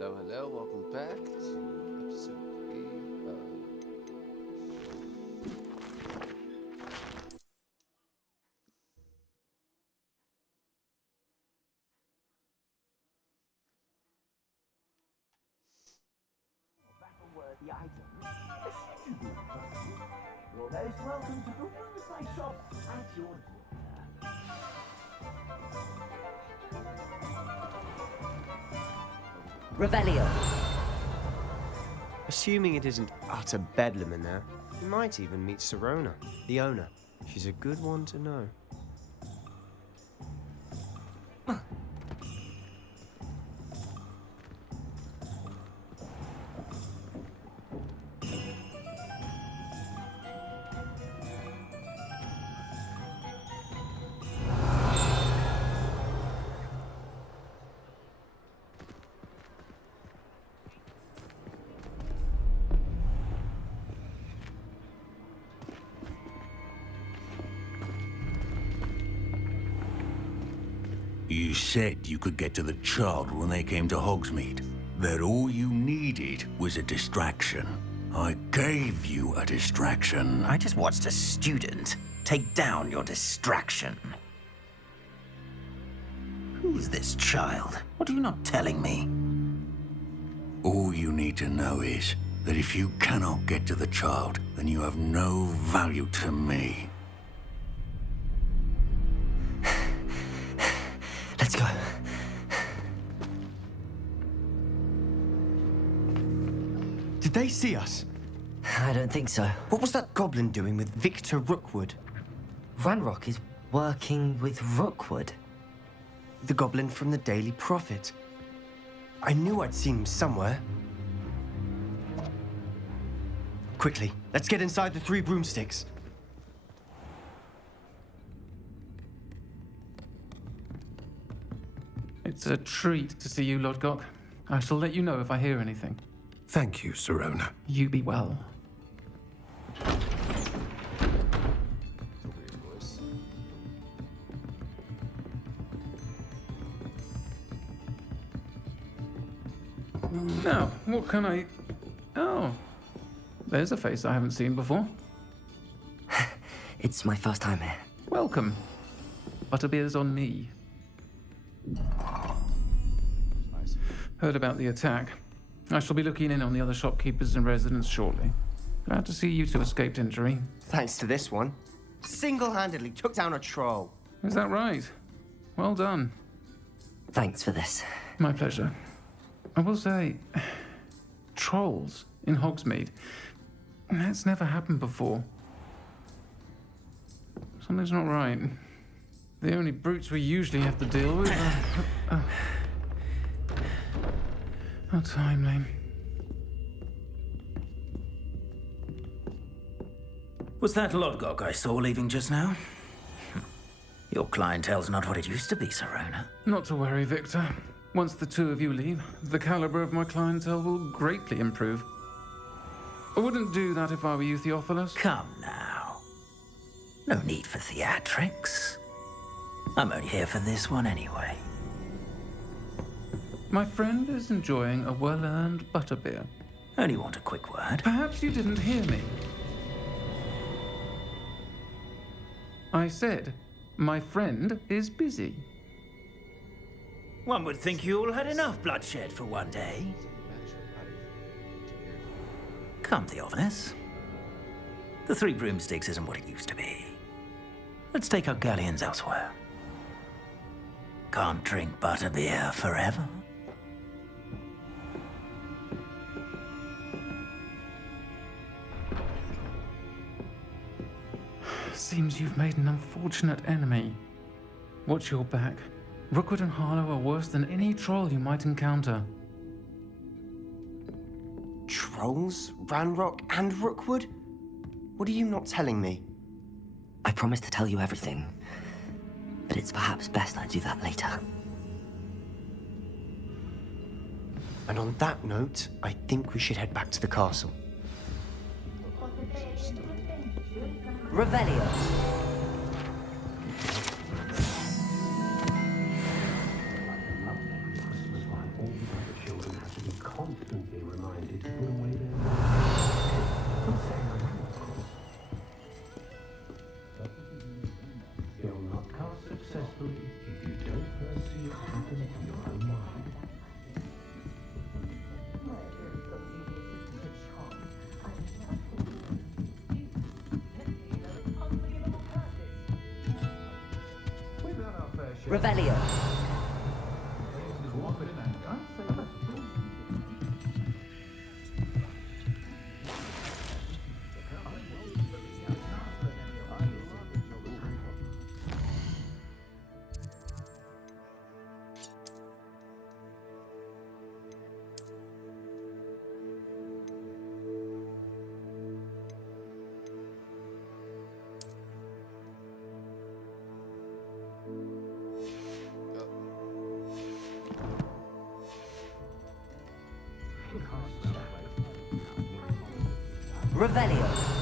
Hello, hello, welcome back to episode 3 of... The items. You're most welcome to peruse my shop at your Revelio. Assuming it isn't utter bedlam in there, you might even meet Sirona, the owner. She's a good one to know. You said you could get to the child when they came to Hogsmeade. That all you needed was a distraction. I gave you a distraction. I just watched a student take down your distraction. Who's this child? What are you not telling me? All you need to know is that if you cannot get to the child, then you have no value to me. Let's go. Did they see us? I don't think so. What was that goblin doing with Victor Rookwood? Ranrock is working with Rookwood. The goblin from the Daily Prophet. I knew I'd seen him somewhere. Quickly, let's get inside the 3 broomsticks. It's a treat to see you, Lodgok. I shall let you know if I hear anything. Thank you, Sirona. You be well. It's a weird voice. Now, what can I... Oh, there's a face I haven't seen before. It's my first time here. Welcome. Butterbeer's on me. Nice. Heard about the attack. I shall be looking in on the other shopkeepers and residents shortly. Glad to see you two escaped injury. Thanks to this one. Single-handedly took down a troll. Is that right? Well done. Thanks for this. My pleasure. I will say, trolls in Hogsmeade. That's never happened before. Something's not right. The only brutes we usually have to deal with are... How timely. Was that Lodgok I saw leaving just now? Your clientele's not what it used to be, Sirona. Not to worry, Victor. Once the two of you leave, the caliber of my clientele will greatly improve. I wouldn't do that if I were you, Theophilus. Come now. No need for theatrics. I'm only here for this one anyway. My friend is enjoying a well-earned butterbeer. Only want a quick word. Perhaps you didn't hear me. I said, my friend is busy. One would think you all had enough bloodshed for one day. Come, Theophilus. The 3 broomsticks isn't what it used to be. Let's take our galleons elsewhere. Can't drink butterbeer forever. Seems you've made an unfortunate enemy. Watch your back. Rookwood and Harlow are worse than any troll you might encounter. Trolls, Ranrock, and Rookwood? What are you not telling me? I promised to tell you everything, but it's perhaps best I do that later. And on that note, I think we should head back to the castle. Revelio. Revelio. Revelio.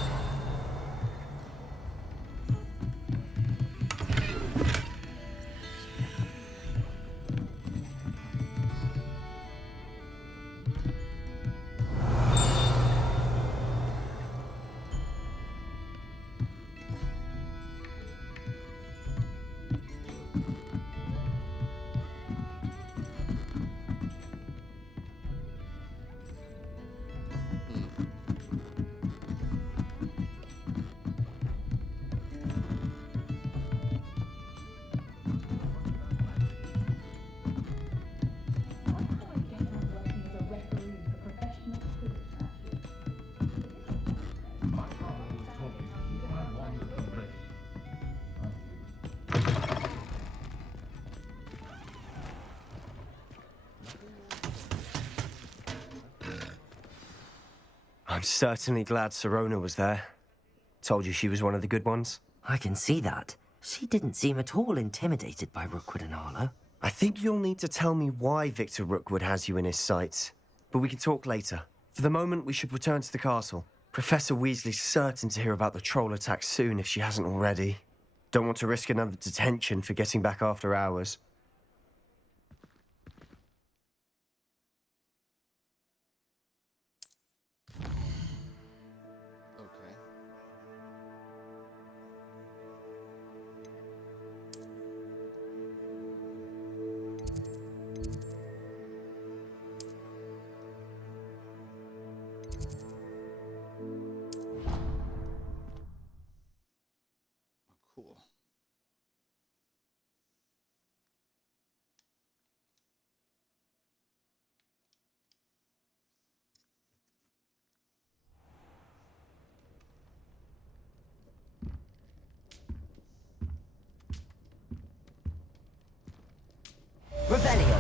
I'm certainly glad Sirona was there. Told you she was one of the good ones. I can see that. She didn't seem at all intimidated by Rookwood and Arlo. I think you'll need to tell me why Victor Rookwood has you in his sights. But we can talk later. For the moment, we should return to the castle. Professor Weasley's certain to hear about the troll attack soon if she hasn't already. Don't want to risk another detention for getting back after hours. Okay. Cool. Revelio.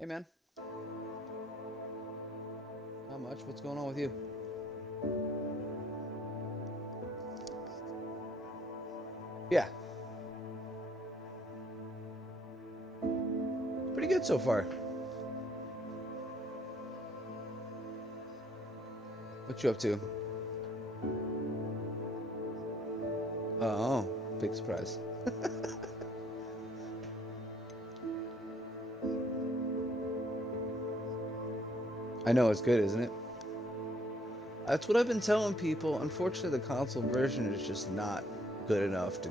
Hey, man. Not much. What's going on with you? Yeah. Pretty good so far. What you up to? Oh, big surprise. I know, it's good, isn't it? That's what I've been telling people. Unfortunately, the console version is just not good enough to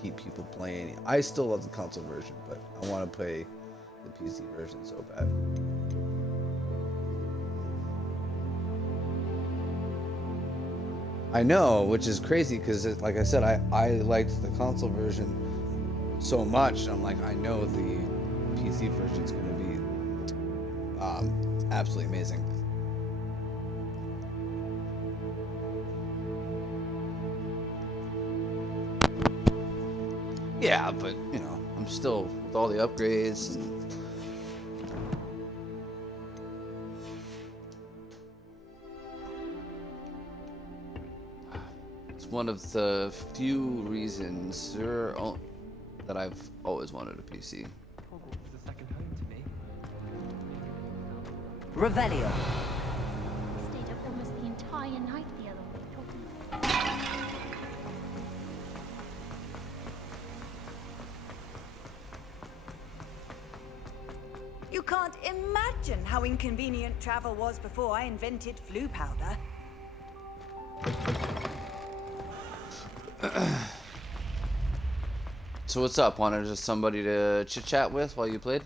keep people playing. I still love the console version, but I want to play the PC version so bad. I know, which is crazy because, like I said, I liked the console version so much. And I'm like, I know the PC version is going to be absolutely amazing. Yeah, but you know, I'm still with all the upgrades and it's one of the few reasons that I've always wanted a PC. Revelio. Stayed up almost the entire night the other week talking. You can't imagine how inconvenient travel was before I invented flu powder. So what's up? Wanted just somebody to chit chat with while you played?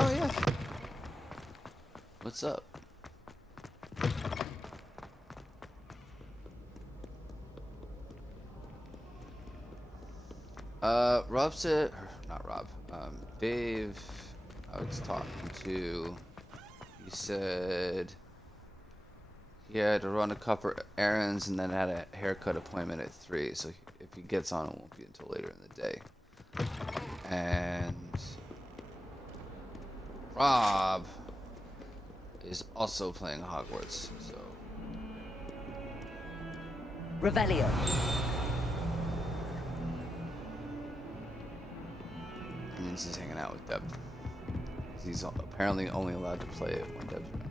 Oh yeah. What's up? Rob said, not Rob, Dave, I was talking to, he said he had to run a couple errands and then had a haircut appointment at 3, so if he gets on, it won't be until later in the day. And Rob is also playing Hogwarts, so. Revelio. That means he's hanging out with Deb. He's apparently only allowed to play it when Deb's around.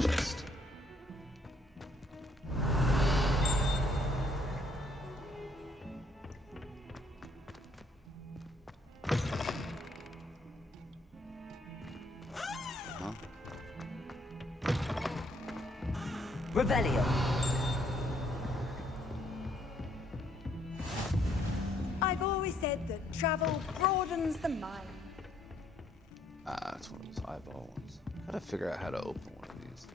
Just. Huh? Revelio. I've always said that travel broadens the mind. Ah, that's one of those eyeball ones. Gotta figure out how to open one of these.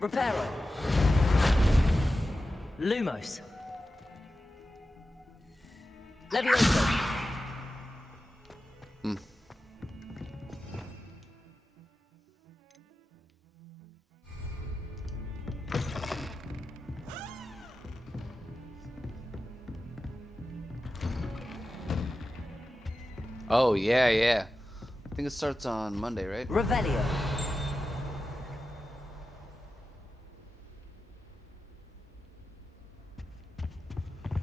Reparo. Lumos. Levioso. Oh, yeah, yeah. I think it starts on Monday, right? Revelio.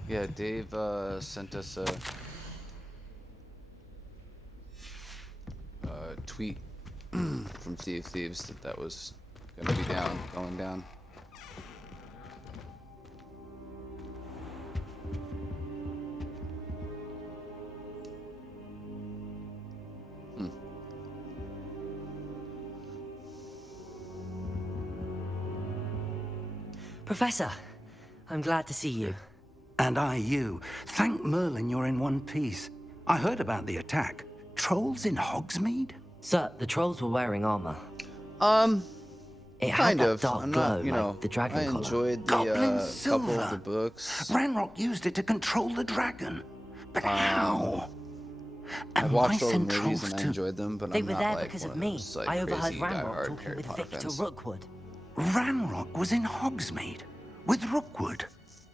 Yeah, Dave sent us a tweet from Sea of Thieves that was gonna be going down. Professor, I'm glad to see you. And I you. Thank Merlin you're in one piece. I heard about the attack. Trolls in Hogsmeade? Sir, the trolls were wearing armor. It had Kind that of. dark I'm glow, not, you know, like the dragon I collar. enjoyed the Goblin couple silver. of the books. Ranrock used it to control the dragon. But how? I And why watched all the send movies trolls and I to... enjoyed them, but They I'm were not there like because one of of me. those like I overheard crazy Ranrock diehard talking Harry with Potter Victor fans. Rookwood. Ranrock was in Hogsmeade with Rookwood.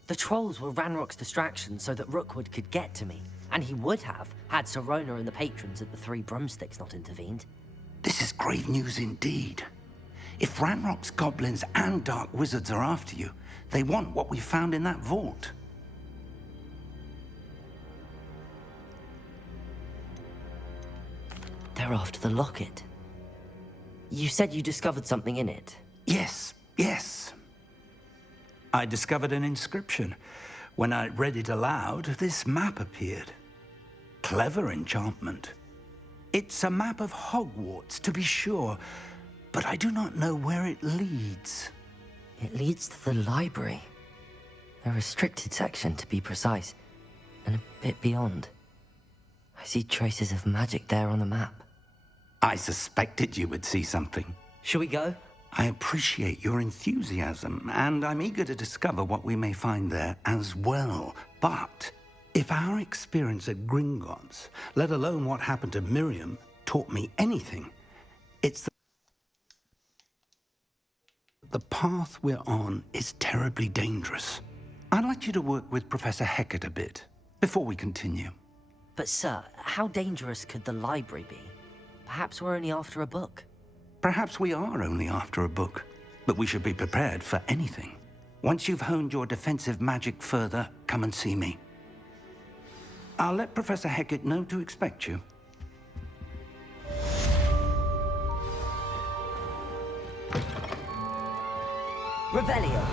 The trolls were Ranrock's distraction so that Rookwood could get to me. And he would have, had Sirona and the patrons at the Three Broomsticks not intervened. This is grave news indeed. If Ranrock's goblins and dark wizards are after you, they want what we found in that vault. They're after the locket. You said you discovered something in it. Yes, yes. I discovered an inscription. When I read it aloud, this map appeared. Clever enchantment. It's a map of Hogwarts, to be sure, but I do not know where it leads. It leads to the library. A restricted section, to be precise, and a bit beyond. I see traces of magic there on the map. I suspected you would see something. Shall we go? I appreciate your enthusiasm, and I'm eager to discover what we may find there as well. But if our experience at Gringotts, let alone what happened to Miriam, taught me anything, it's the path we're on is terribly dangerous. I'd like you to work with Professor Hecat a bit before we continue. But sir, how dangerous could the library be? Perhaps we're only after a book. Perhaps we are only after a book, but we should be prepared for anything. Once you've honed your defensive magic further, come and see me. I'll let Professor Hecat know to expect you. Revelio.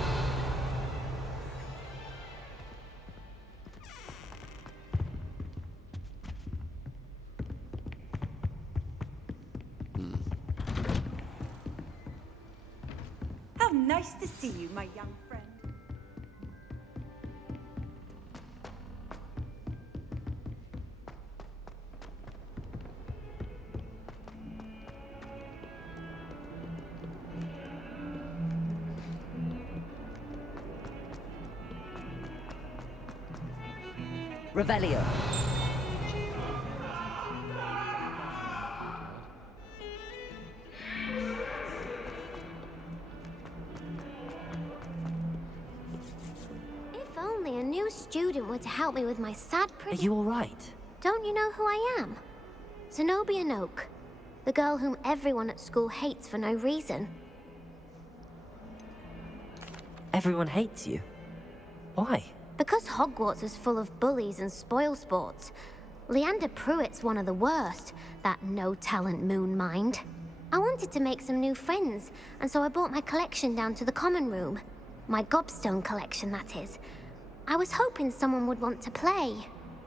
How nice to see you, my young friend. Revelio. If only a new student were to help me with my sad Are pretty... you all right? Don't you know who I am? Zenobia Noak, the girl whom everyone at school hates for no reason. Everyone hates you. Why? Because Hogwarts is full of bullies and spoilsports. Leander Pruitt's one of the worst, that no-talent moon mind. I wanted to make some new friends, and so I brought my collection down to the common room. My gobstone collection, that is. I was hoping someone would want to play.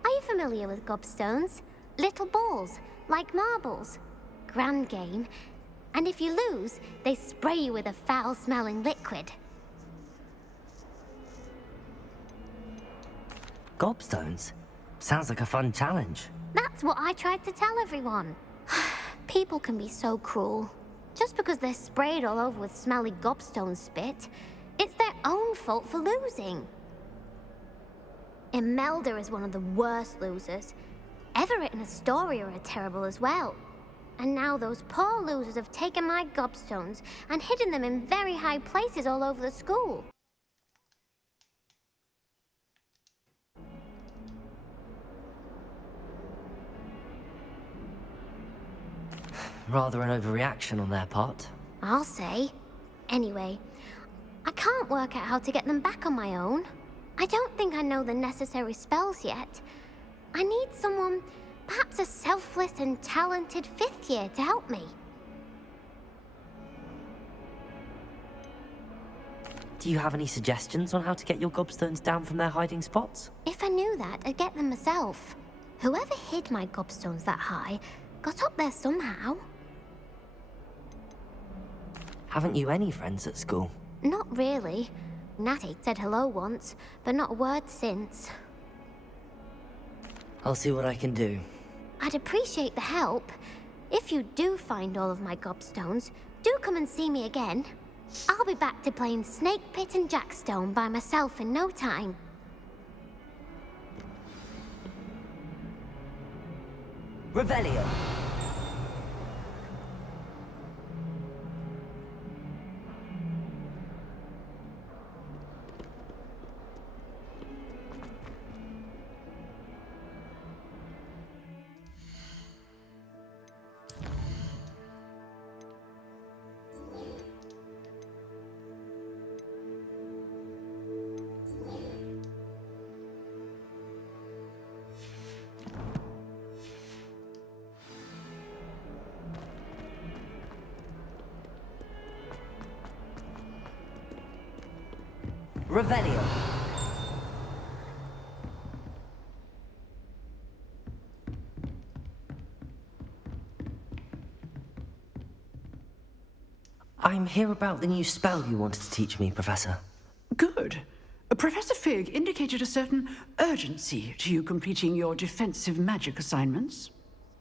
Are you familiar with gobstones? Little balls, like marbles. Grand game. And if you lose, they spray you with a foul-smelling liquid. Gobstones? Sounds like a fun challenge. That's what I tried to tell everyone. People can be so cruel. Just because they're sprayed all over with smelly gobstone spit, it's their own fault for losing. Imelda is one of the worst losers. Everett and Astoria are terrible as well. And now those poor losers have taken my gobstones and hidden them in very high places all over the school. Rather an overreaction on their part. I'll say. Anyway, I can't work out how to get them back on my own. I don't think I know the necessary spells yet. I need someone, perhaps a selfless and talented fifth year to help me. Do you have any suggestions on how to get your gobstones down from their hiding spots? If I knew that, I'd get them myself. Whoever hid my gobstones that high got up there somehow. Haven't you any friends at school? Not really. Natty said hello once, but not a word since. I'll see what I can do. I'd appreciate the help. If you do find all of my gobstones, do come and see me again. I'll be back to playing Snake Pit and Jackstone by myself in no time. Revelio. Revelio. I'm here about the new spell you wanted to teach me, Professor. Good. Professor Fig indicated a certain urgency to you completing your defensive magic assignments.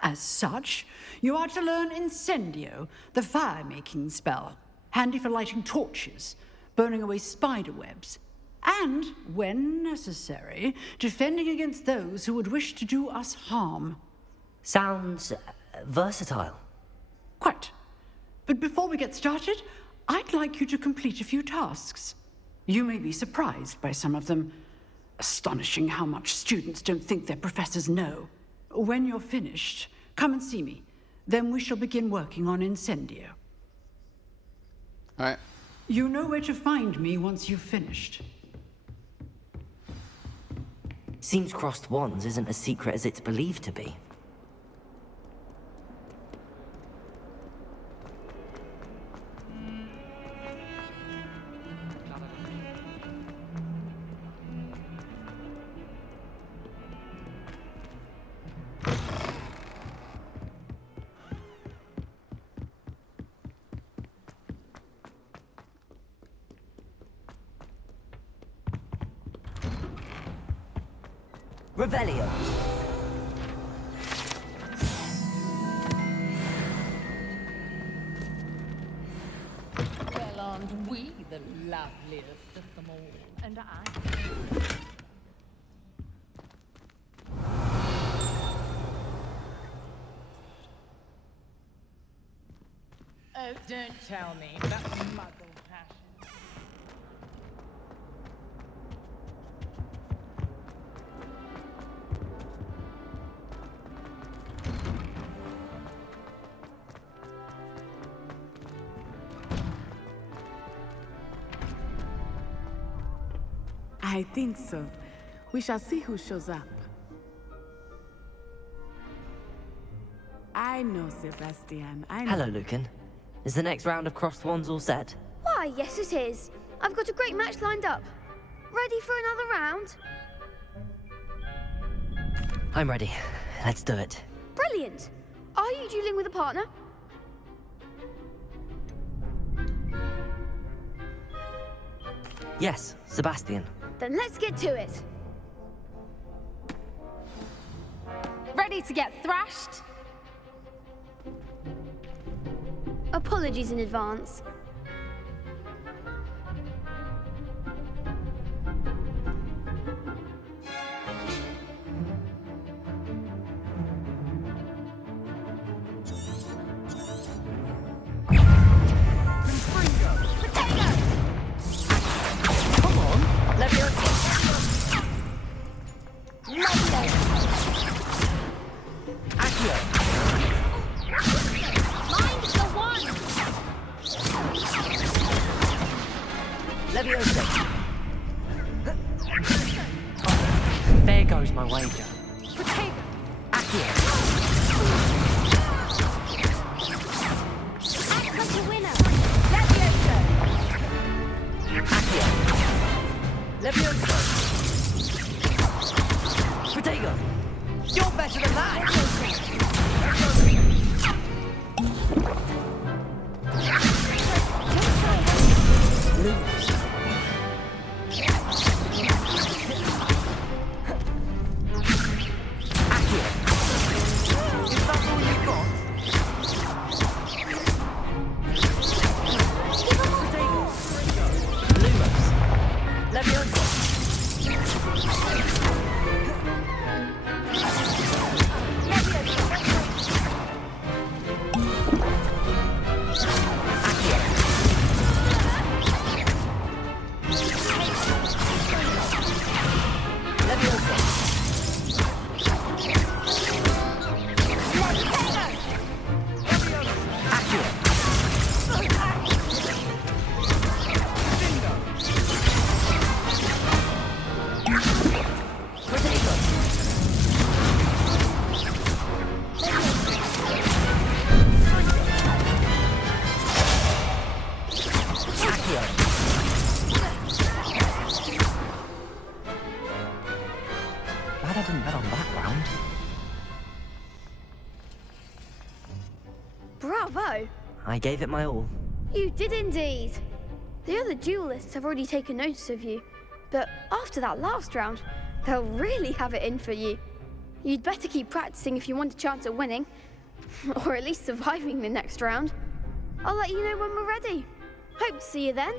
As such, you are to learn Incendio, the fire-making spell, handy for lighting torches, burning away spider webs, and, when necessary, defending against those who would wish to do us harm. Sounds versatile. Quite. But before we get started, I'd like you to complete a few tasks. You may be surprised by some of them. Astonishing how much students don't think their professors know. When you're finished, come and see me. Then we shall begin working on Incendio. All right. You know where to find me once you've finished. Seems crossed wands isn't as secret as it's believed to be. Revelio. Well, aren't we the loveliest of them all? And I... Oh, don't tell me that muggle passion. I think so. We shall see who shows up. I know, Sebastian. I know. Hello, Lucan. Is the next round of crossed wands all set? Why, yes it is. I've got a great match lined up. Ready for another round? I'm ready. Let's do it. Brilliant. Are you dueling with a partner? Yes, Sebastian. Then let's get to it. Ready to get thrashed? Apologies in advance. There goes my wager. You're better than that! Leviosa! round. Bravo! I gave it my all. You did indeed. The other duelists have already taken notice of you, but after that last round, they'll really have it in for you. You'd better keep practicing if you want a chance at winning, or at least surviving the next round. I'll let you know when we're ready. Hope to see you then.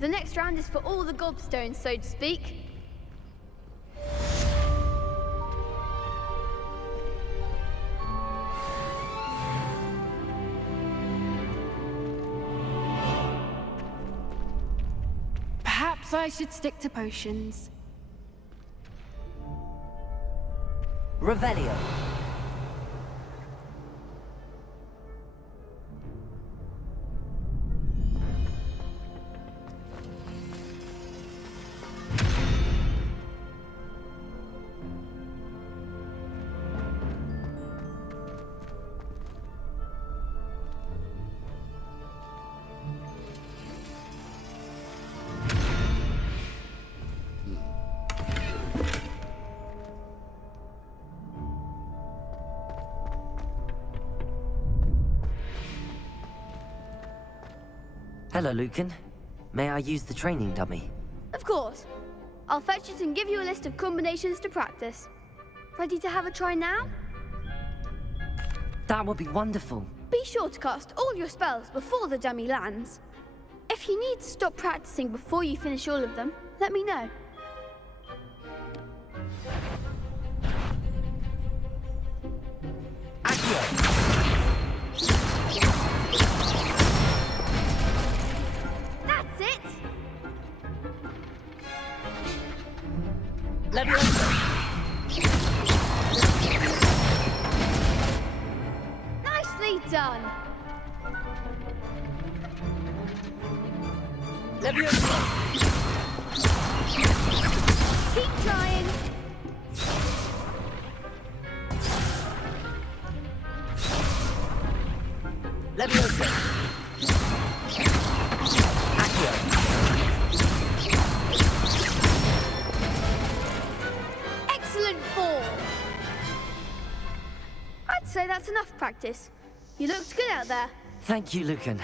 The next round is for all the gobstones, so to speak. Perhaps I should stick to potions. Revelio. Hello, Lucan. May I use the training dummy? Of course. I'll fetch it and give you a list of combinations to practice. Ready to have a try now? That would be wonderful. Be sure to cast all your spells before the dummy lands. If you need to stop practicing before you finish all of them, let me know. That's it! Nicely done! Keep trying! Excellent form! I'd say that's enough practice. You looked good out there. Thank you, Lucan.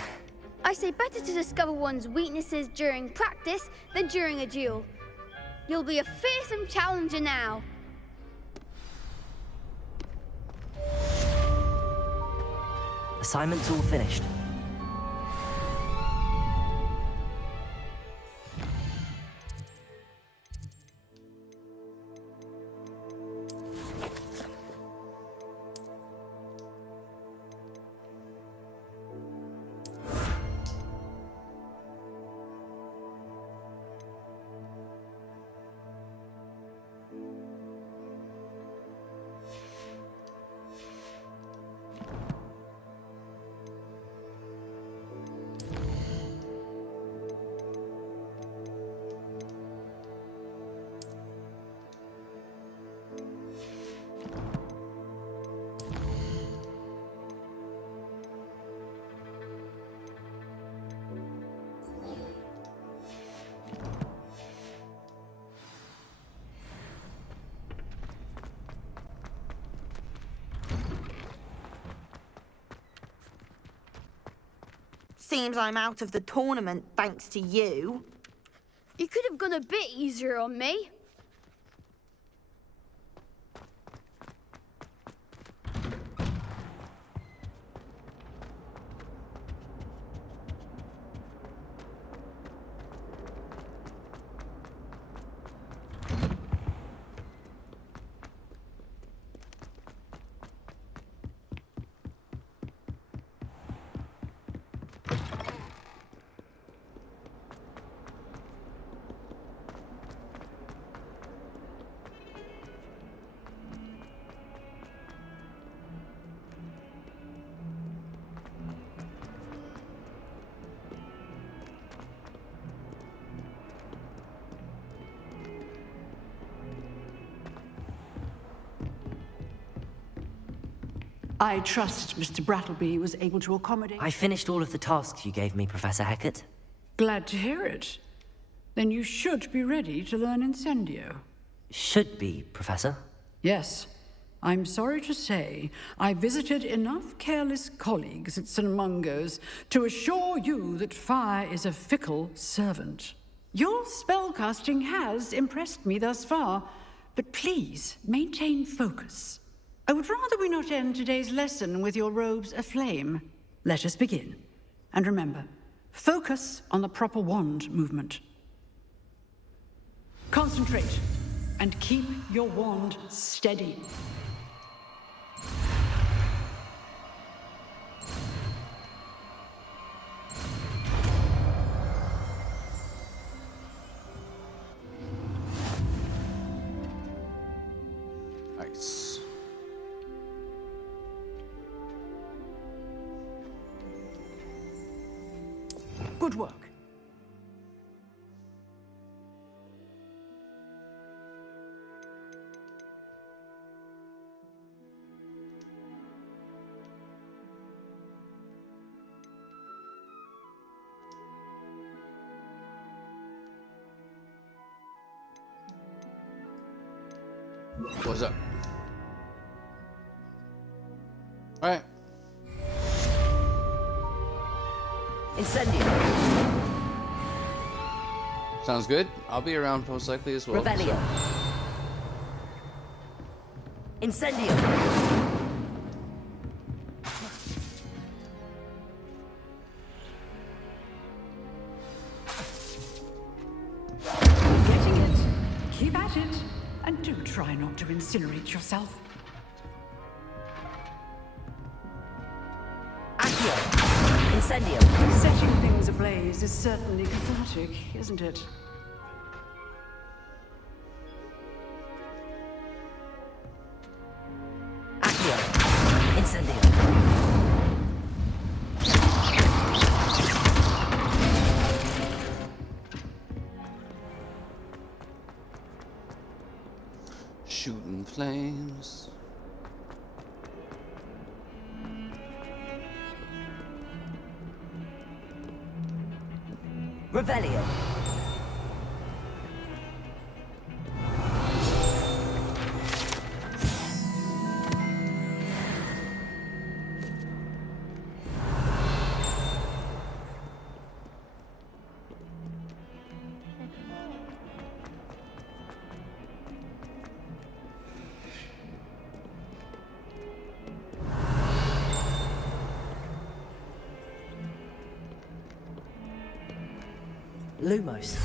I say better to discover one's weaknesses during practice than during a duel. You'll be a fearsome challenger now. Assignment's all finished. Seems I'm out of the tournament thanks to you. You could have gone a bit easier on me. I trust Mr. Brattleby was able to accommodate... I finished all of the tasks you gave me, Professor Hecat. Glad to hear it. Then you should be ready to learn Incendio. should be, Professor. Yes. I'm sorry to say, I visited enough careless colleagues at St. Mungo's to assure you that fire is a fickle servant. Your spellcasting has impressed me thus far, but please maintain focus. I would rather we not end today's lesson with your robes aflame. Let us begin. And remember, focus on the proper wand movement. Concentrate, and keep your wand steady. Nice. Good work. What's up? Alright. Incendio. Sounds good. I'll be around most likely as well. Revelio. Incendio. Getting it. Keep at it. And do try not to incinerate yourself. Accio. Incendio. Setting things ablaze is certainly cathartic, isn't it? Accio. Incendio. Shooting flames. Revelio. Lumos.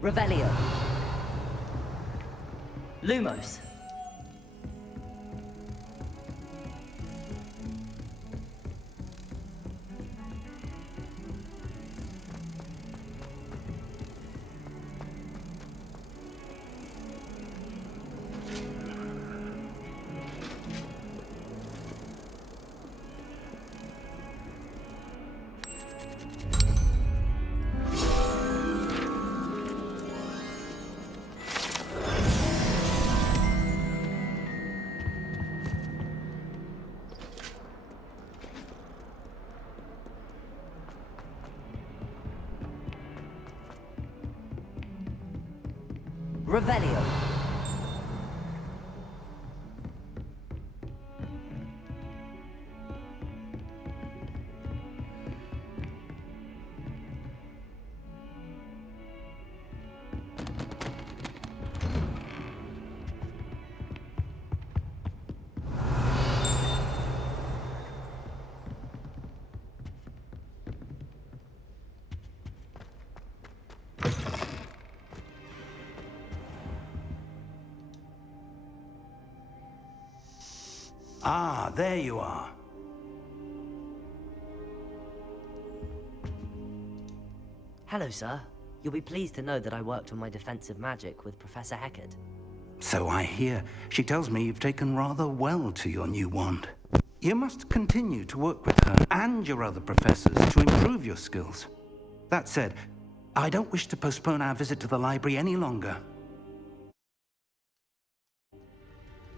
Revelio. Lumos. Revelio. Ah, there you are. Hello, sir. You'll be pleased to know that I worked on my defensive magic with Professor Heckard. So I hear. She tells me you've taken rather well to your new wand. You must continue to work with her and your other professors to improve your skills. That said, I don't wish to postpone our visit to the library any longer.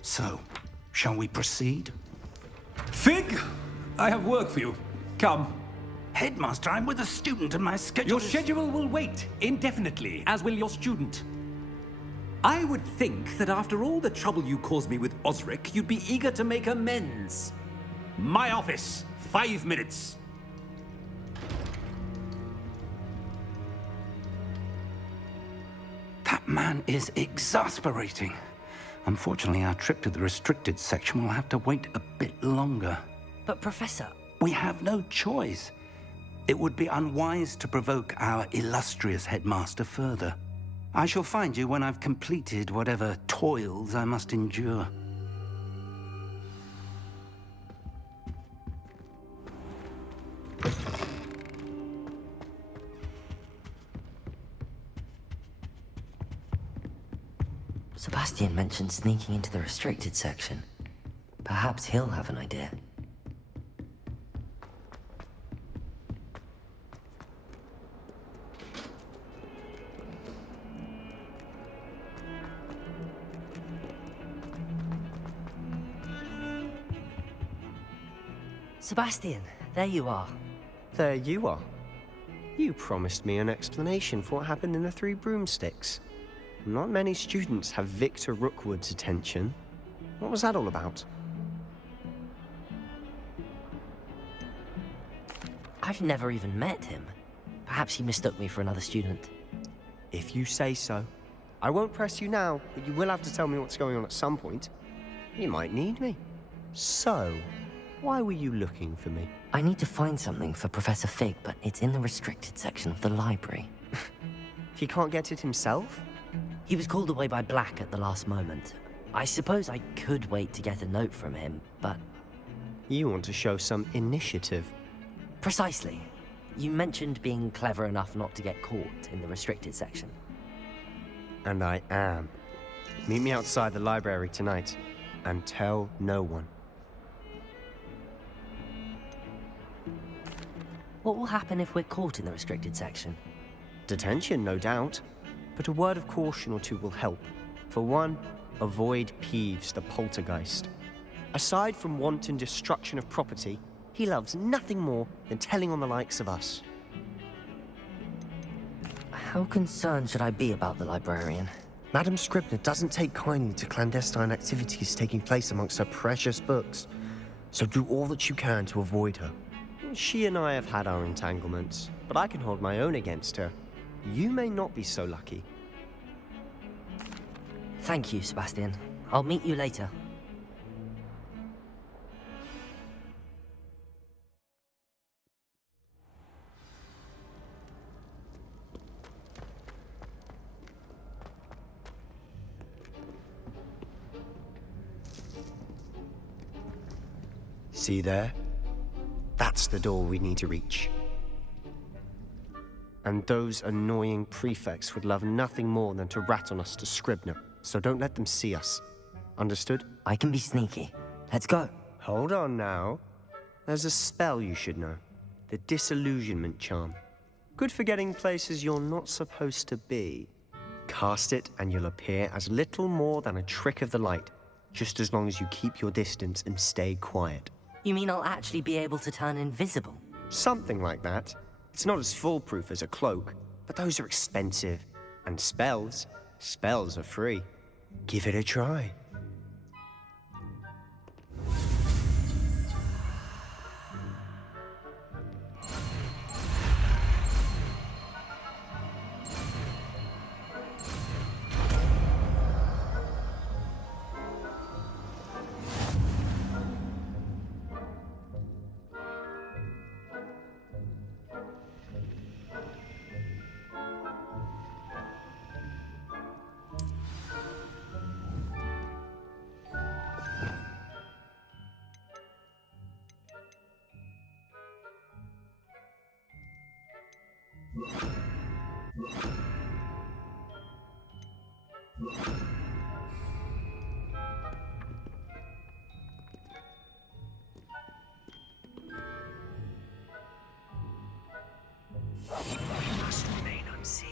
So, shall we proceed? Fig! I have work for you. Come. Headmaster, I'm with a student and my schedule Your schedule will wait indefinitely, as will your student. I would think that after all the trouble you caused me with Osric, you'd be eager to make amends. My office, 5 minutes. That man is exasperating. Unfortunately, our trip to the restricted section will have to wait a bit longer. But, Professor... We have no choice. It would be unwise to provoke our illustrious headmaster further. I shall find you when I've completed whatever toils I must endure. Sebastian mentioned sneaking into the restricted section. Perhaps he'll have an idea. Sebastian, there you are. There you are. You promised me an explanation for what happened in the Three Broomsticks. Not many students have Victor Rookwood's attention. What was that all about? I've never even met him. Perhaps he mistook me for another student. If you say so. I won't press you now, but you will have to tell me what's going on at some point. You might need me. So, why were you looking for me? I need to find something for Professor Fig, but it's in the restricted section of the library. He can't get it himself? He was called away by Black at the last moment. I suppose I could wait to get a note from him, but... You want to show some initiative. Precisely. You mentioned being clever enough not to get caught in the restricted section. And I am. Meet me outside the library tonight, and tell no one. What will happen if we're caught in the restricted section? Detention, no doubt. But a word of caution or two will help. For one, avoid Peeves, the poltergeist. Aside from wanton destruction of property, he loves nothing more than telling on the likes of us. How concerned should I be about the librarian? Madam Scribner doesn't take kindly to clandestine activities taking place amongst her precious books. So do all that you can to avoid her. She and I have had our entanglements, but I can hold my own against her. You may not be so lucky. Thank you, Sebastian. I'll meet you later. See there? That's the door we need to reach. And those annoying prefects would love nothing more than to rat on us to Scribner, so don't let them see us. Understood? I can be sneaky. Let's go. Hold on now. There's a spell you should know. The Disillusionment Charm. Good for getting places you're not supposed to be. Cast it and you'll appear as little more than a trick of the light, just as long as you keep your distance and stay quiet. You mean I'll actually be able to turn invisible? Something like that. It's not as foolproof as a cloak, but those are expensive. And spells are free. Give it a try. You must remain unseen.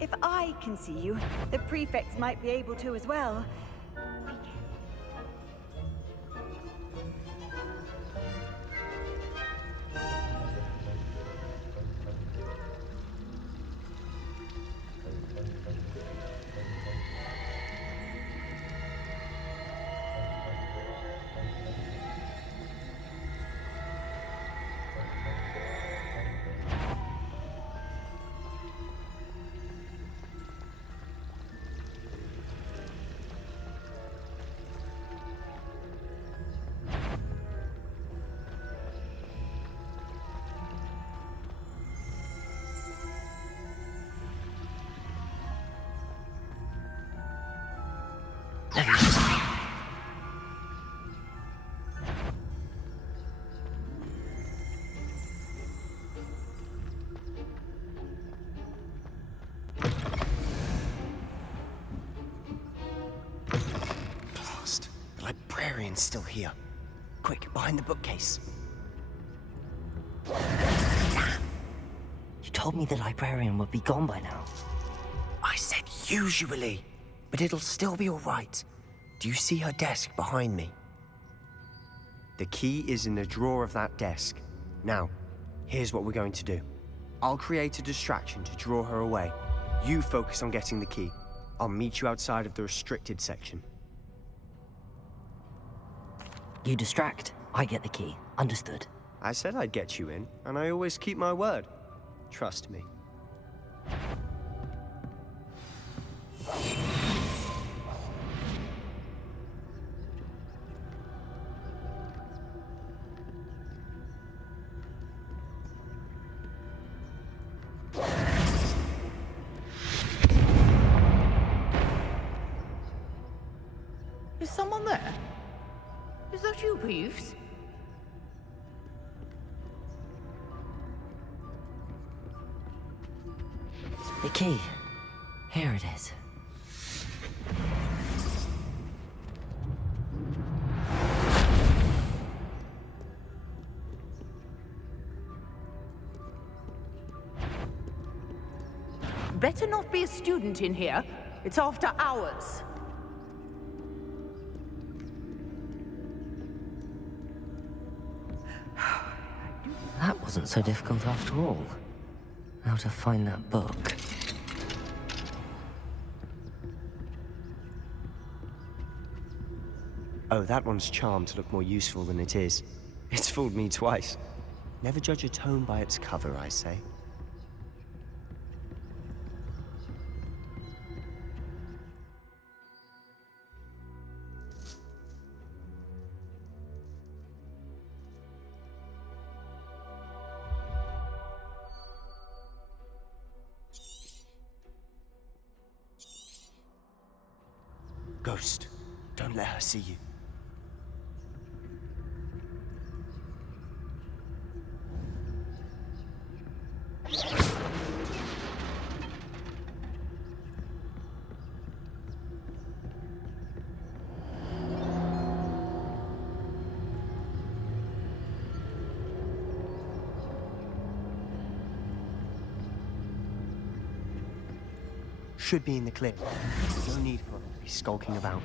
If I can see you, the prefects might be able to as well. Blast. The librarian's still here. Quick, behind the bookcase. Damn! You told me the librarian would be gone by now. I said usually, but it'll still be all right. Do you see her desk behind me? The key is in the drawer of that desk. Now, here's what we're going to do. I'll create a distraction to draw her away. You focus on getting the key. I'll meet you outside of the restricted section. You distract, I get the key. Understood. I said I'd get you in, and I always keep my word. Trust me. Is someone there? Is that you, Peeves? The key. Here it is. Better not be a student in here. It's after hours. That wasn't so difficult after all. How to find that book. Oh, that one's charmed to look more useful than it is. It's fooled me twice. Never judge a tome by its cover, I say. Ghost, don't let her see you. Should be in the clear. No need for her to be skulking about.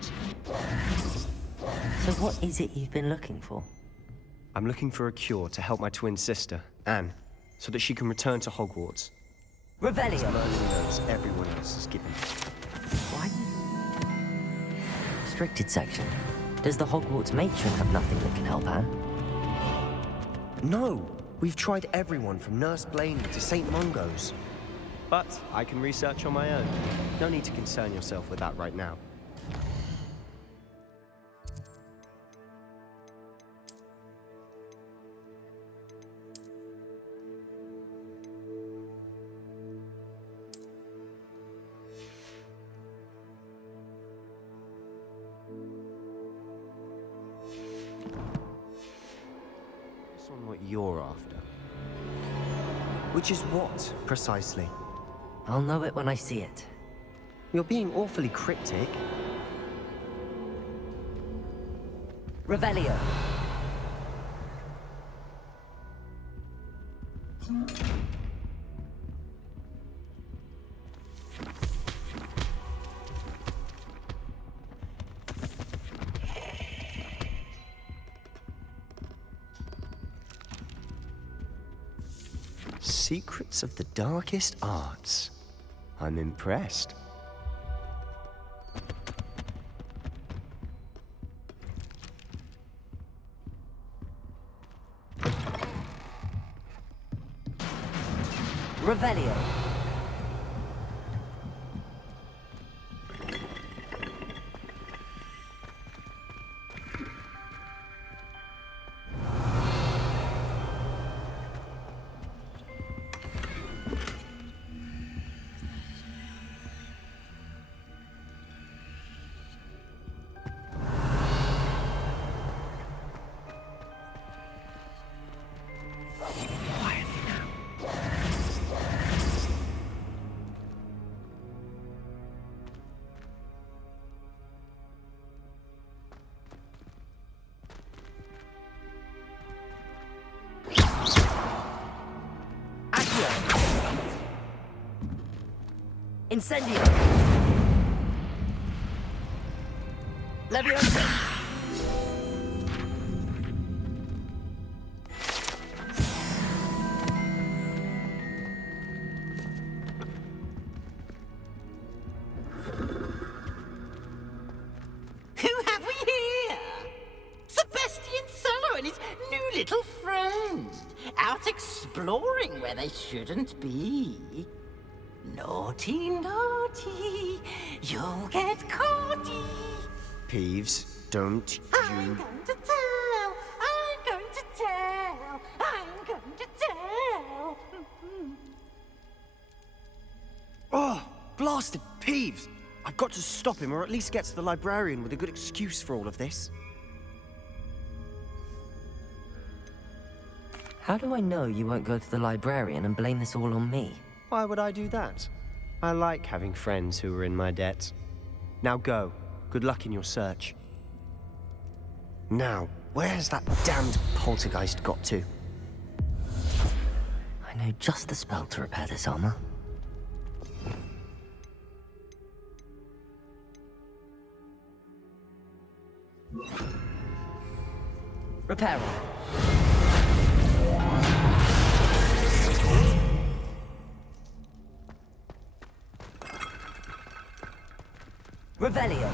So what is it you've been looking for? I'm looking for a cure to help my twin sister, Anne, so that she can return to Hogwarts. Revelio! Learning notes everyone else is given. What? Restricted section. Does the Hogwarts matron have nothing that can help Anne? No! We've tried everyone from Nurse Blaney to St. Mungo's. But I can research on my own. No need to concern yourself with that right now. on what you're after. Which is what, precisely? I'll know it when I see it. You're being awfully cryptic. Revelio. Secrets of the darkest arts. I'm impressed. Revelio. Incendio! Leviosa! Who have we here? Sebastian Solo and his new little friend, out exploring where they shouldn't be. Naughty, naughty, you'll get caughty. Peeves, don't I'm you... going to tell, I'm going to tell, I'm going to tell. Oh, blasted Peeves! I've got to stop him, or at least get to the librarian with a good excuse for all of this. How do I know you won't go to the librarian and blame this all on me? Why would I do that? I like having friends who are in my debt. Now go. Good luck in your search. Now, where's that damned poltergeist got to? I know just the spell to repair this armor. Repair. Revelio.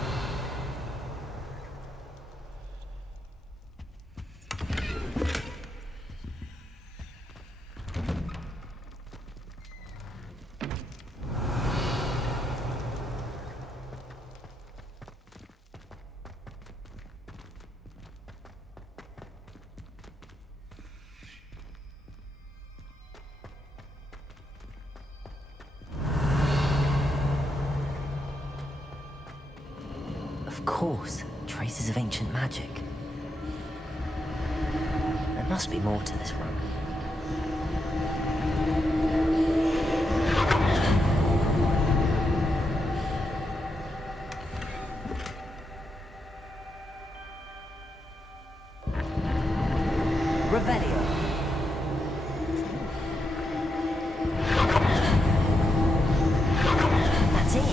Of course, traces of ancient magic. There must be more to this room. Revelio. That's it.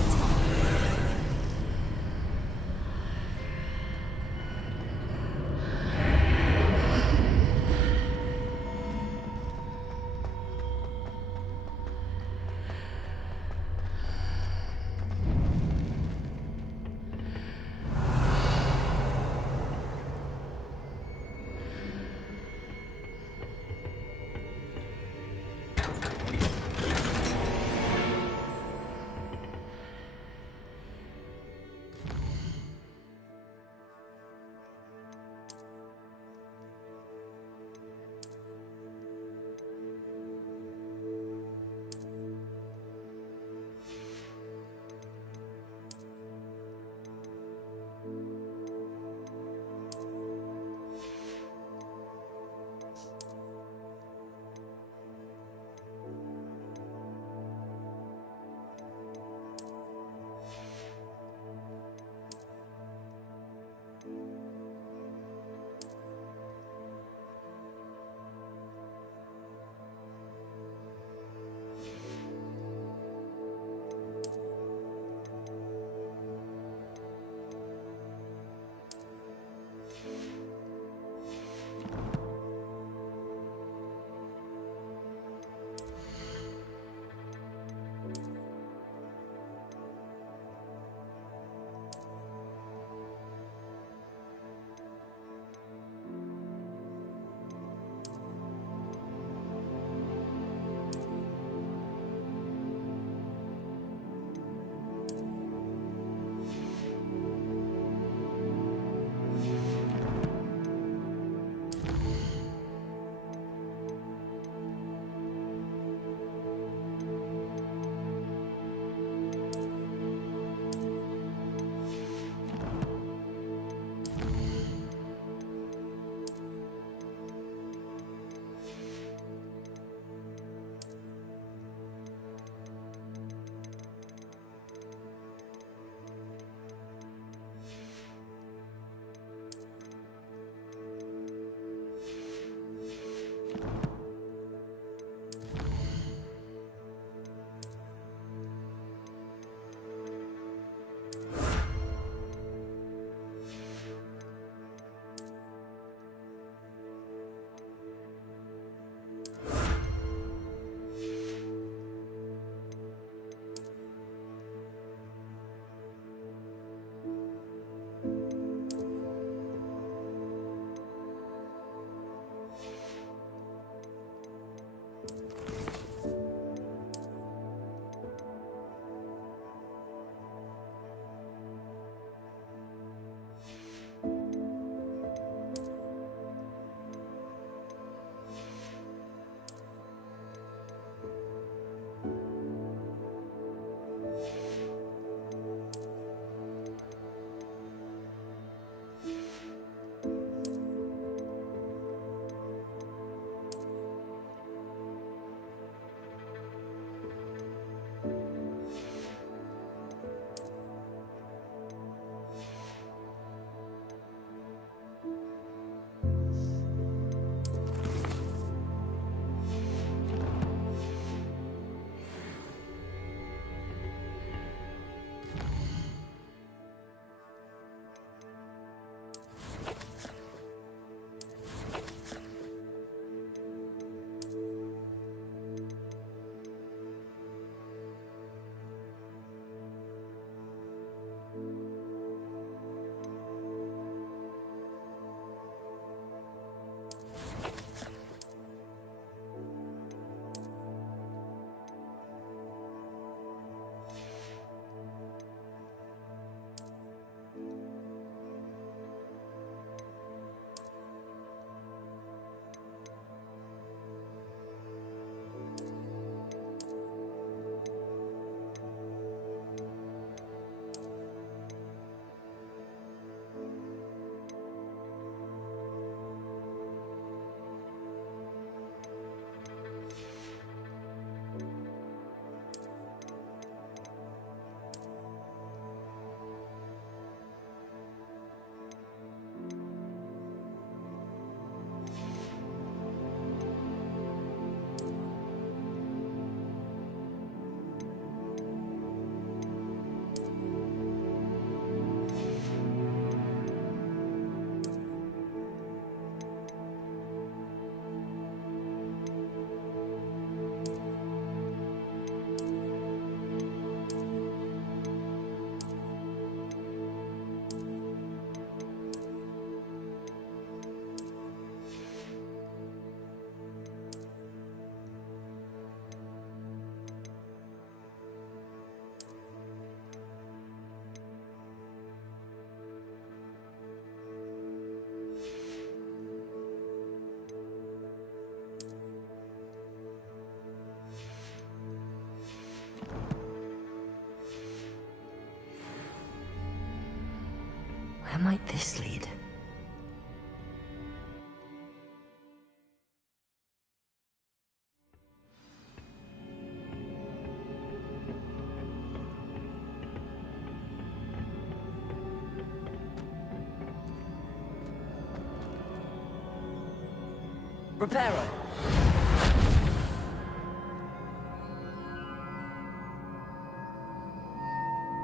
Where might this lead? Reparo.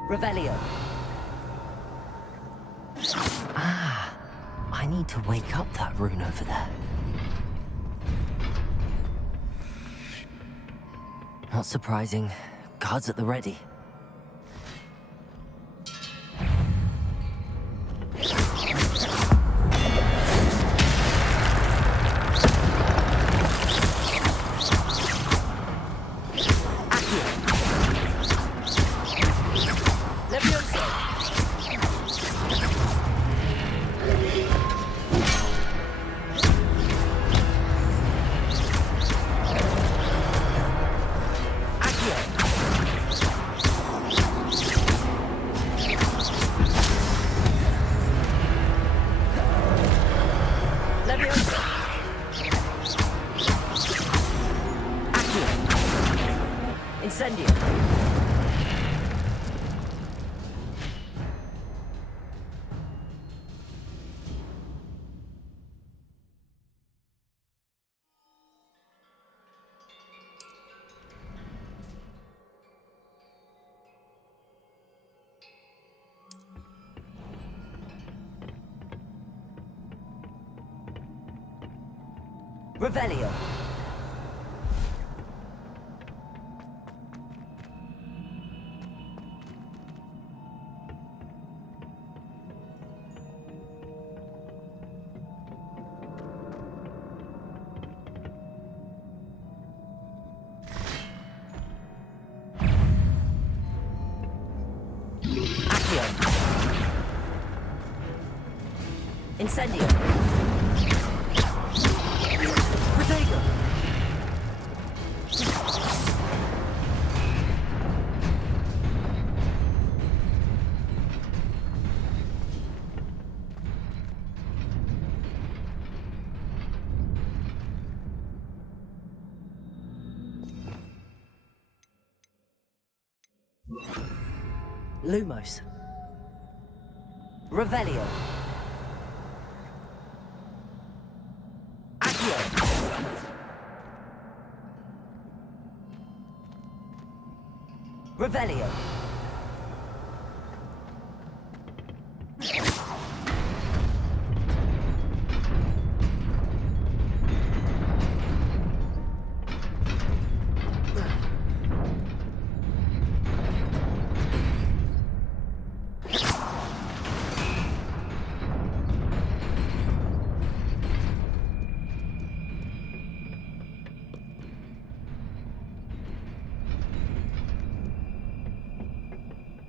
Revelio. Ah, I need to wake up that rune over there. Not surprising. Guards at the ready. Revelio. Incendio. Protego. Lumos. Revelio. Revelio.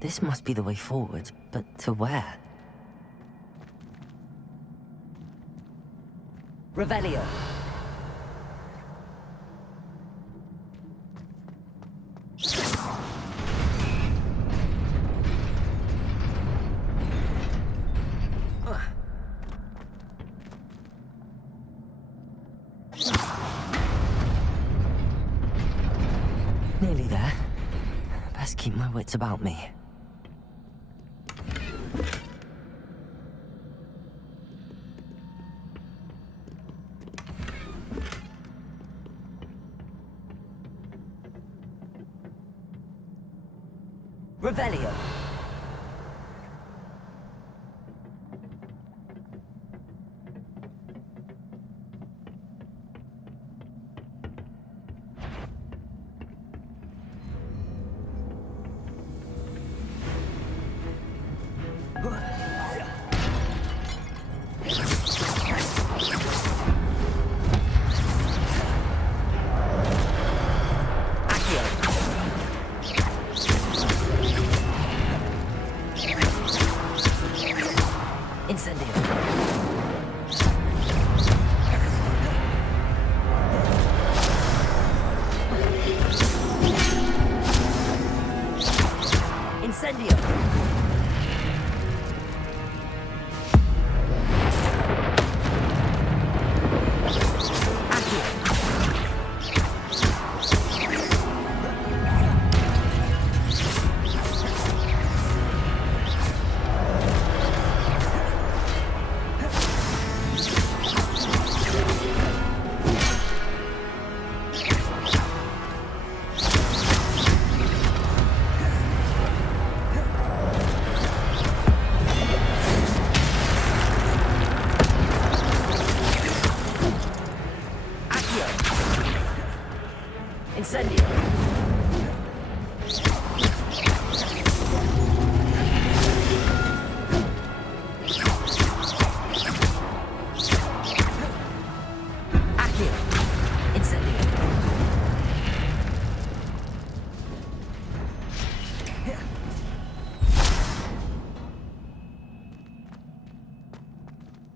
This must be the way forward, but to where? Revelio. Nearly there. Best keep my wits about me. Revelio.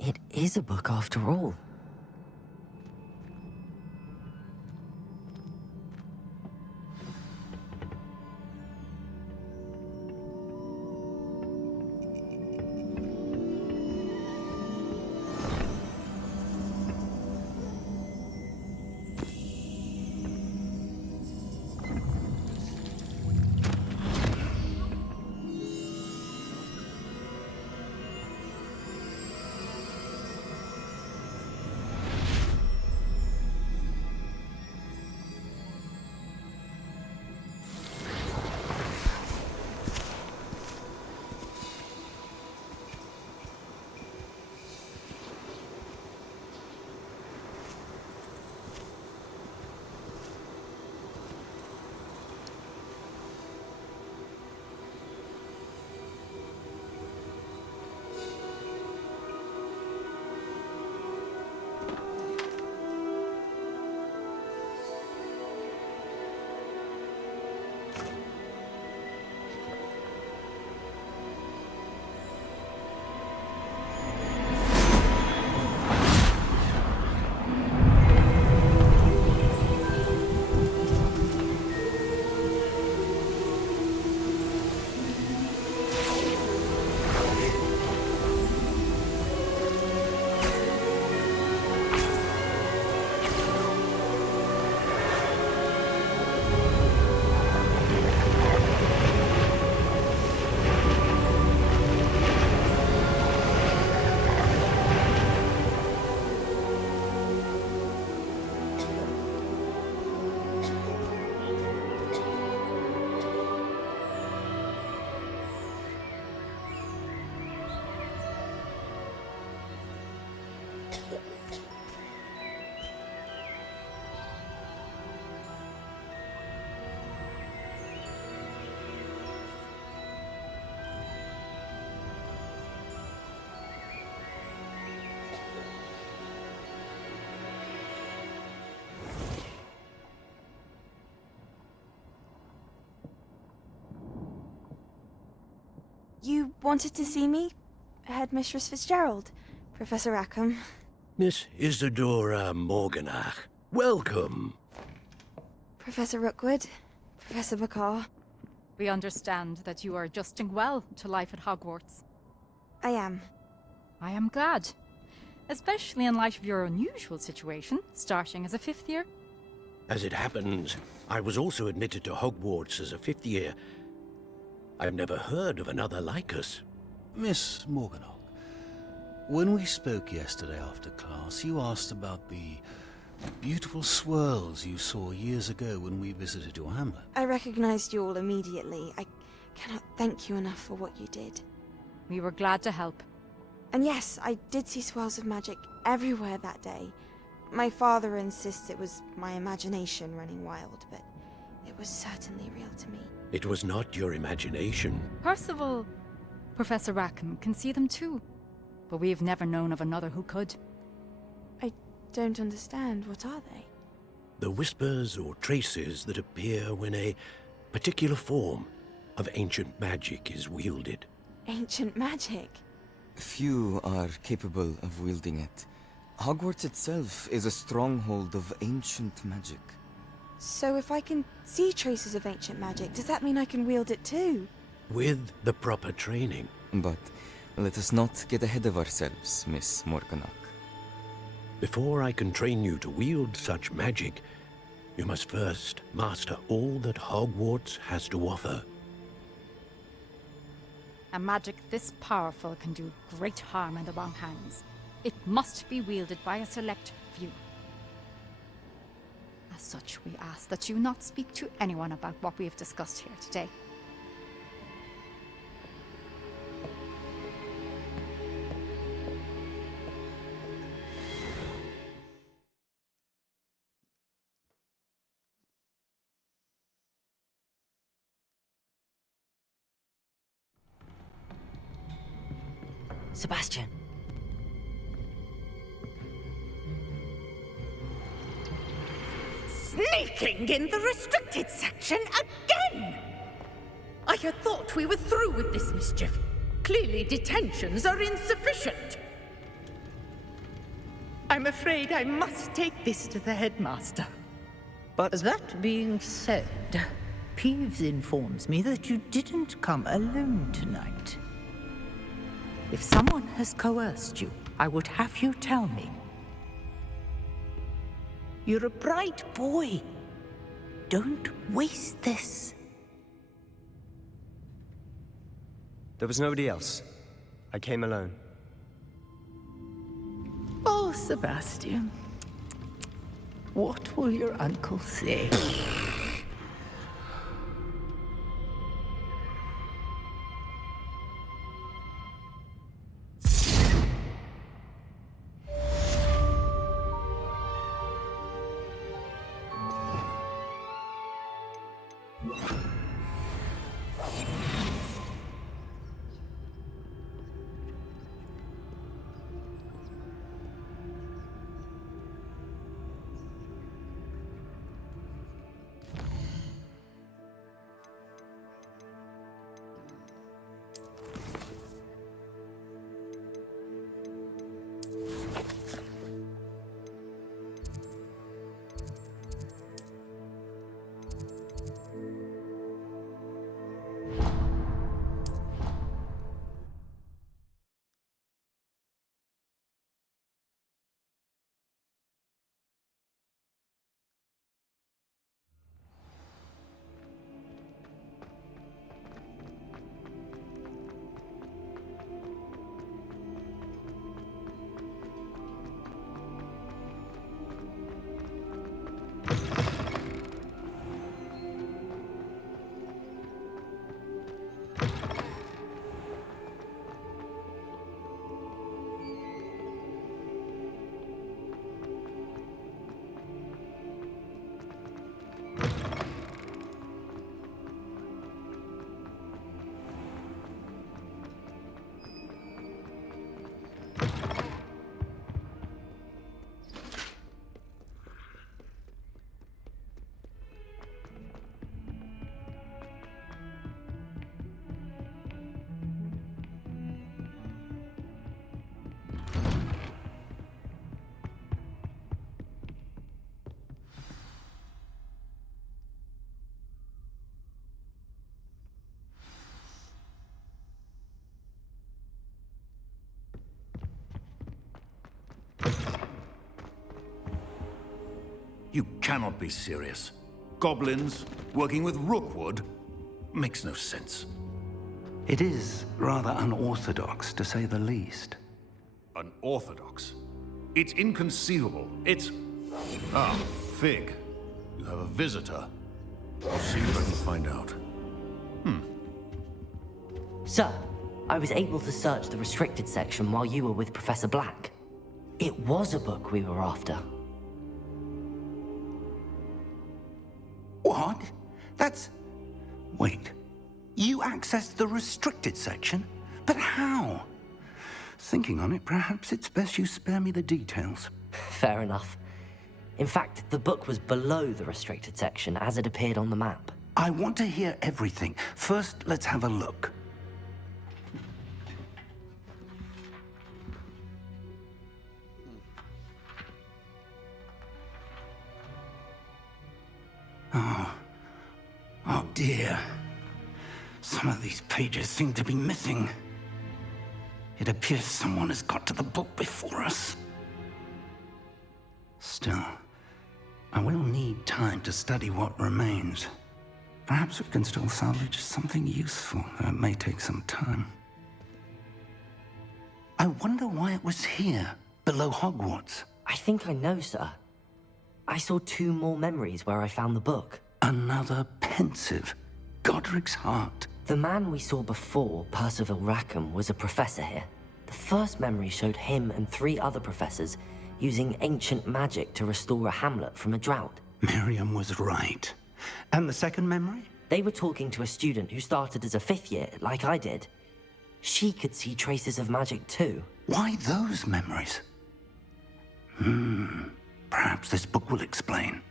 It is a book after all. You wanted to see me? Headmistress Fitzgerald, Professor Rackham. Miss Isadora Morganach, welcome. Professor Rookwood, Professor McCaw. We understand that you are adjusting well to life at Hogwarts. I am. I am glad. Especially in light of your unusual situation, starting as a 5th year. As it happens, I was also admitted to Hogwarts as a 5th year. I've never heard of another like us. Miss Morganach, when we spoke yesterday after class, you asked about the beautiful swirls you saw years ago when we visited your hamlet. I recognized you all immediately. I cannot thank you enough for what you did. We were glad to help. And yes, I did see swirls of magic everywhere that day. My father insists it was my imagination running wild, but it was certainly real to me. It was not your imagination. Percival, Professor Rackham can see them too, but we've never known of another who could. I don't understand. What are they? The whispers or traces that appear when a particular form of ancient magic is wielded. Ancient magic? Few are capable of wielding it. Hogwarts itself is a stronghold of ancient magic. So if I can see traces of ancient magic, does that mean I can wield it too? With the proper training. But let us not get ahead of ourselves, Miss Morganach. Before I can train you to wield such magic, you must first master all that Hogwarts has to offer. A magic this powerful can do great harm in the wrong hands. It must be wielded by a select few. As such, we ask that you not speak to anyone about what we have discussed here today. Sebastian. Sneaking in the restricted section again! I had thought we were through with this mischief. Clearly detentions are insufficient. I'm afraid I must take this to the headmaster. But that being said, Peeves informs me that you didn't come alone tonight. If someone has coerced you, I would have you tell me. You're a bright boy. Don't waste this. There was nobody else. I came alone. Oh, Sebastian. What will your uncle say? You cannot be serious. Goblins working with Rookwood makes no sense. It is rather unorthodox, to say the least. Unorthodox? It's inconceivable. It's... Ah, Fig. You have a visitor. I'll see what I can find out. Sir, I was able to search the restricted section while you were with Professor Black. It was a book we were after. What? That's... Wait. You accessed the restricted section? But how? Thinking on it, perhaps it's best you spare me the details. Fair enough. In fact, the book was below the restricted section as it appeared on the map. I want to hear everything. First, let's have a look. Oh dear. Some of these pages seem to be missing. It appears someone has got to the book before us. Still, I will need time to study what remains. Perhaps we can still salvage something useful, though it may take some time. I wonder why it was here, below Hogwarts. I think I know, sir. I saw 2 more memories where I found the book. Another pensive. Godric's heart. The man we saw before, Percival Rackham, was a professor here. The first memory showed him and 3 other professors using ancient magic to restore a hamlet from a drought. Miriam was right. And the second memory? They were talking to a student who started as a 5th year, like I did. She could see traces of magic too. Why those memories? Perhaps this book will explain.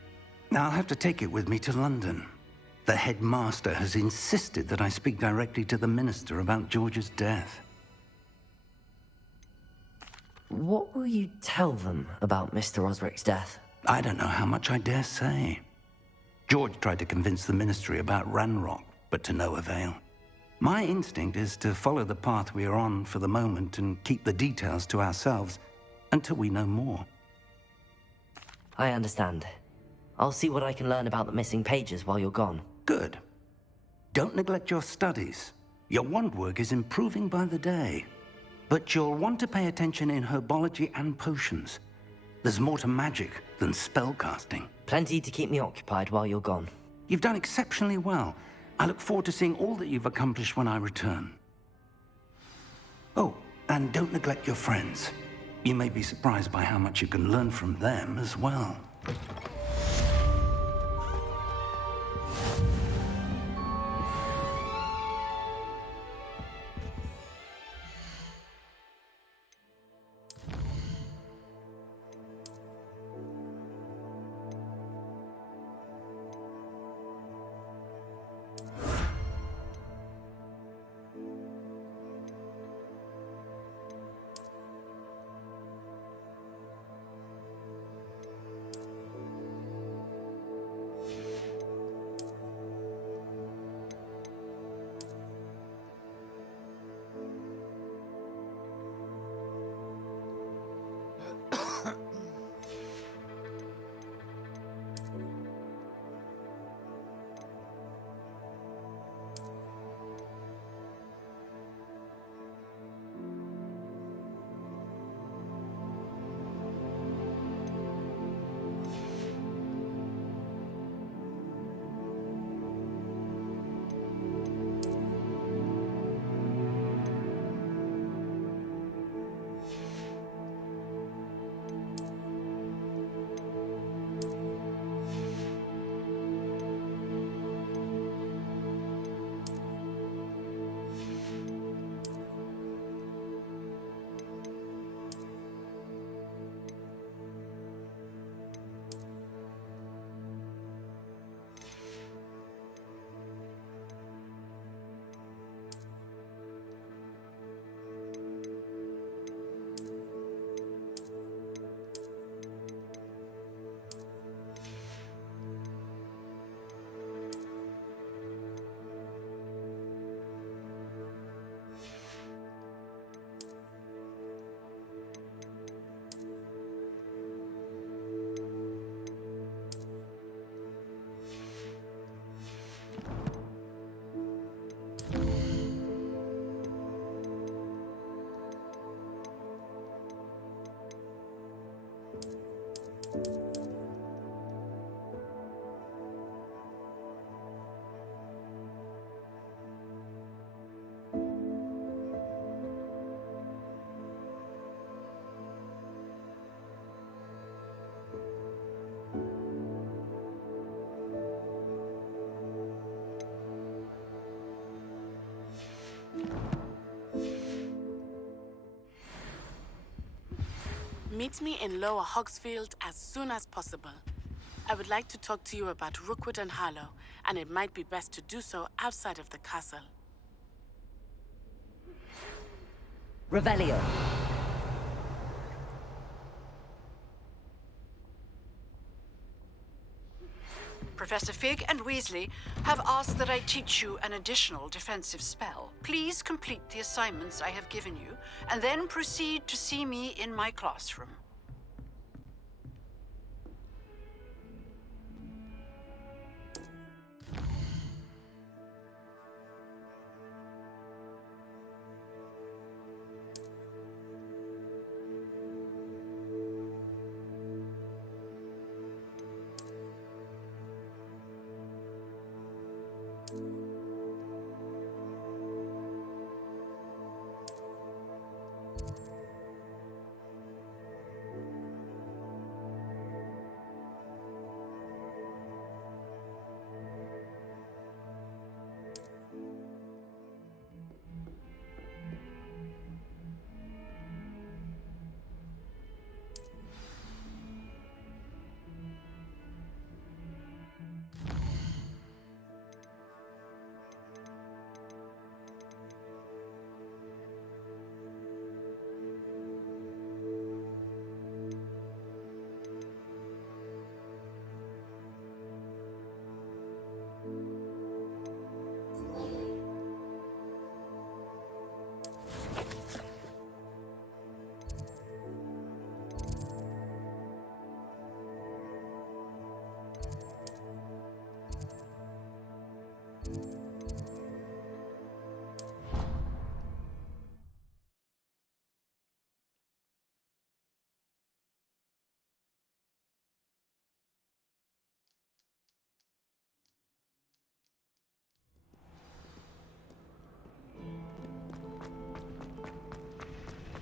Now I'll have to take it with me to London. The headmaster has insisted that I speak directly to the minister about George's death. What will you tell them about Mr. Osric's death? I don't know how much I dare say. George tried to convince the ministry about Ranrock, but to no avail. My instinct is to follow the path we are on for the moment and keep the details to ourselves until we know more. I understand. I'll see what I can learn about the missing pages while you're gone. Good. Don't neglect your studies. Your wand work is improving by the day. But you'll want to pay attention in herbology and potions. There's more to magic than spellcasting. Plenty to keep me occupied while you're gone. You've done exceptionally well. I look forward to seeing all that you've accomplished when I return. Oh, and don't neglect your friends. You may be surprised by how much you can learn from them as well. Meet me in Lower Hogsfield as soon as possible. I would like to talk to you about Rookwood and Harlow, and it might be best to do so outside of the castle. Revelio. Professor Fig and Weasley have asked that I teach you an additional defensive spell. Please complete the assignments I have given you, and then proceed to see me in my classroom.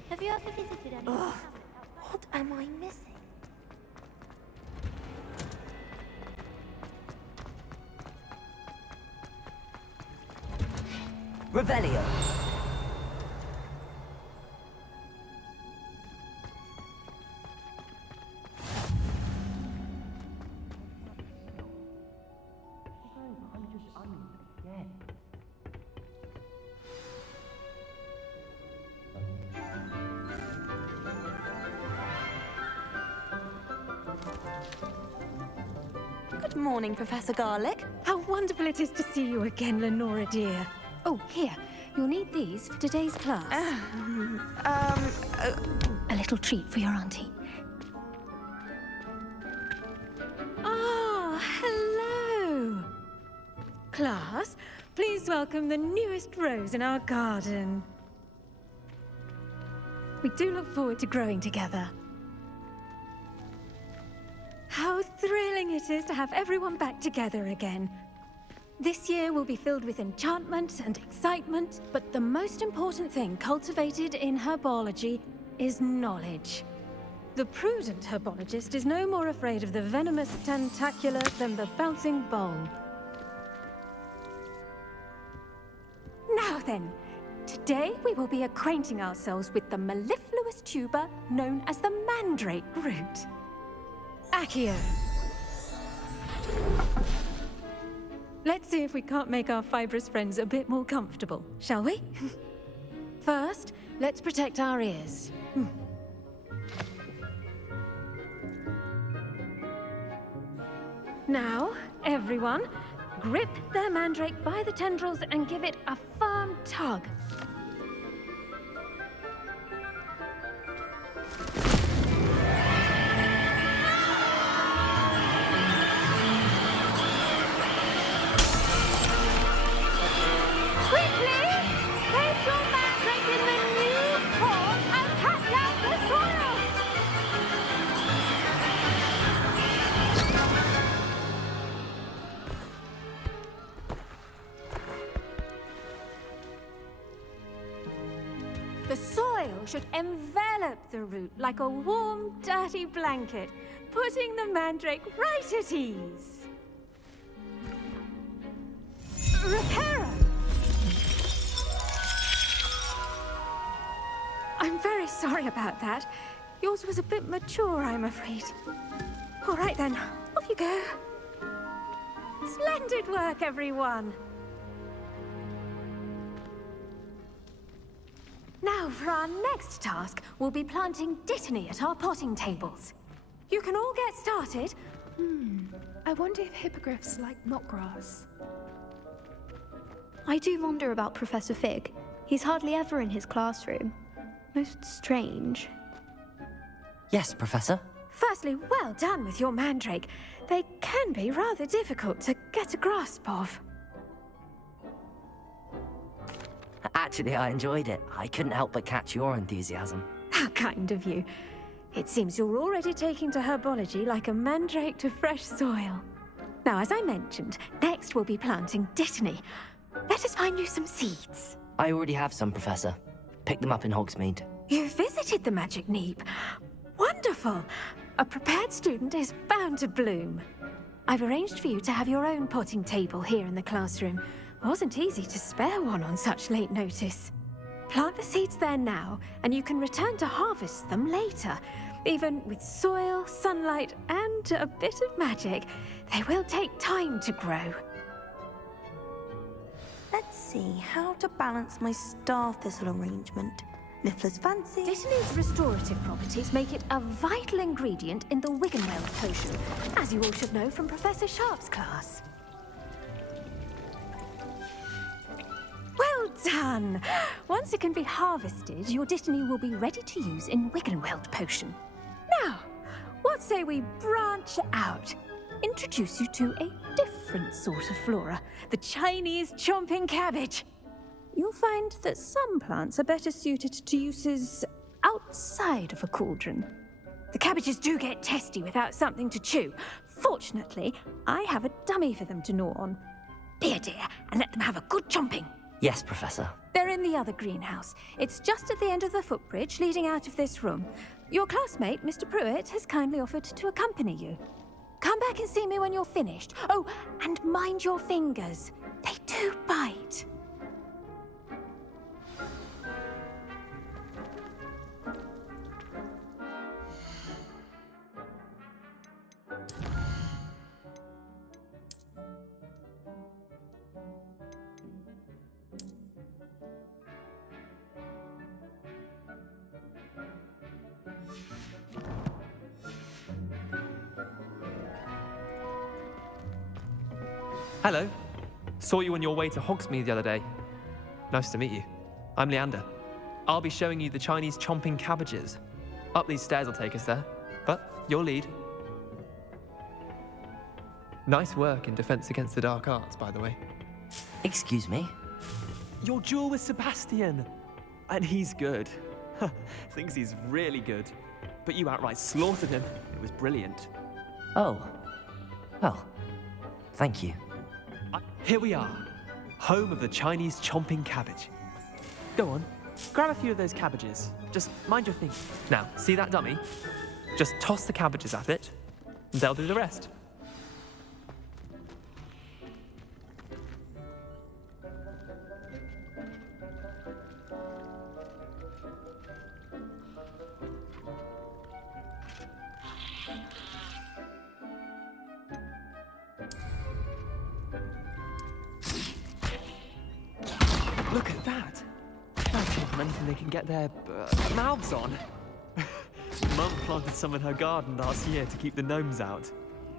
Have you ever visited any? What am I missing? Revelio. Good morning, Professor Garlick. How wonderful it is to see you again, Lenora dear. Oh, here. You'll need these for today's class. A little treat for your auntie. Ah, hello. Class, please welcome the newest rose in our garden. We do look forward to growing together. How thrilling it is to have everyone back together again. This year will be filled with enchantment and excitement, but the most important thing cultivated in herbology is knowledge. The prudent herbologist is no more afraid of the venomous tentacula than the bouncing bowl. Now then, today we will be acquainting ourselves with the mellifluous tuber known as the mandrake root. Accio. Let's see if we can't make our fibrous friends a bit more comfortable, shall we? First, let's protect our ears. Now, everyone, grip their mandrake by the tendrils and give it a firm tug. should envelop the root like a warm, dirty blanket, putting the mandrake right at ease. Repairer! I'm very sorry about that. Yours was a bit mature, I'm afraid. All right then, off you go. Splendid work, everyone. Now, for our next task, we'll be planting dittany at our potting tables. You can all get started. I wonder if hippogriffs like knotgrass. I do wonder about Professor Fig. He's hardly ever in his classroom. Most strange. Yes, Professor? Firstly, well done with your mandrake. They can be rather difficult to get a grasp of. Actually, I enjoyed it. I couldn't help but catch your enthusiasm. How kind of you. It seems you're already taking to herbology like a mandrake to fresh soil. Now, as I mentioned, next we'll be planting dittany. Let us find you some seeds. I already have some, Professor. Picked them up in Hogsmeade. You visited the Magic Neep. Wonderful! A prepared student is bound to bloom. I've arranged for you to have your own potting table here in the classroom. Wasn't easy to spare one on such late notice. Plant the seeds there now, and you can return to harvest them later. Even with soil, sunlight, and a bit of magic, they will take time to grow. Let's see how to balance my star thistle arrangement. Niffler's fancy. Dittany's restorative properties make it a vital ingredient in the Wiggenweld potion, as you all should know from Professor Sharp's class. Well done! Once it can be harvested, your dittany will be ready to use in Wiggenweld potion. Now, what say we branch out? Introduce you to a different sort of flora, the Chinese chomping cabbage. You'll find that some plants are better suited to uses outside of a cauldron. The cabbages do get testy without something to chew. Fortunately, I have a dummy for them to gnaw on. Be a dear and let them have a good chomping. Yes, Professor. They're in the other greenhouse. It's just at the end of the footbridge leading out of this room. Your classmate, Mr. Pruitt, has kindly offered to accompany you. Come back and see me when you're finished. Oh, and mind your fingers. They do bite. Hello. Saw you on your way to Hogsmeade the other day. Nice to meet you. I'm Leander. I'll be showing you the Chinese chomping cabbages. Up these stairs will take us there, but your lead. Nice work in Defense Against the Dark Arts, by the way. Excuse me? Your duel with Sebastian! And he's good. Thinks he's really good. But you outright slaughtered him. It was brilliant. Oh. Well, thank you. Here we are, home of the Chinese chomping cabbage. Go on, grab a few of those cabbages. Just mind your thing. Now, see that dummy? Just toss the cabbages at it, and they'll do the rest. Look at that! That's not anything they can get their mouths on. Mum planted some in her garden last year to keep the gnomes out.